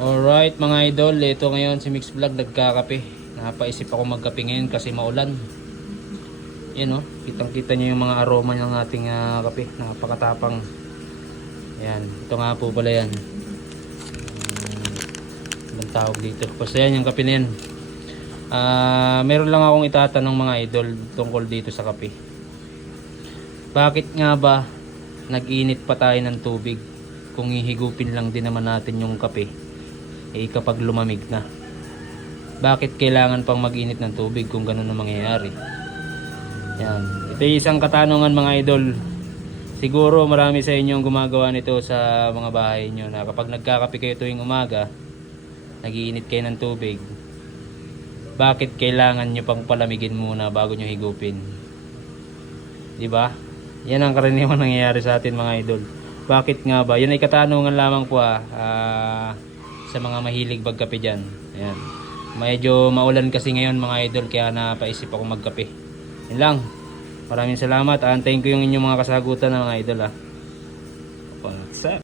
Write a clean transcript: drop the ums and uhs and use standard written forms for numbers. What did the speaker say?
Alright mga idol, ito ngayon si Mix Vlog nagkakape. Napaisip ako magkape ngayon kasi maulan. Yan o, kitang kita nyo yung mga aroma ng ating kape. Napakatapang. Yan, ito nga po pala yan. Anong tawag dito? Basta yan yung kape na yan. Meron lang akong itatanong mga idol tungkol dito sa kape. Bakit nga ba nag-init pa tayo ng tubig kung hihigupin lang din naman natin yung kape kapag lumamig na? Bakit kailangan pang mag-init ng tubig kung ganun ang mangyayari? Yan, ito yung isang katanungan mga idol. Siguro marami sa inyo ang gumagawa nito sa mga bahay nyo, na kapag nagkakape kayo tuwing umaga, nag-iinit kayo ng tubig. Bakit kailangan nyo pang palamigin muna bago nyo higupin? Diba? Yan ang karaniwang nangyayari sa atin mga idol. Bakit nga ba? Yan ay katanungan lamang po sa mga mahilig magkape dyan. Ayan. Medyo maulan kasi ngayon mga idol, kaya napaisip ako magkape. Yan lang. Maraming salamat. Antayin ko yung inyong mga kasagutan mga idol. What's up?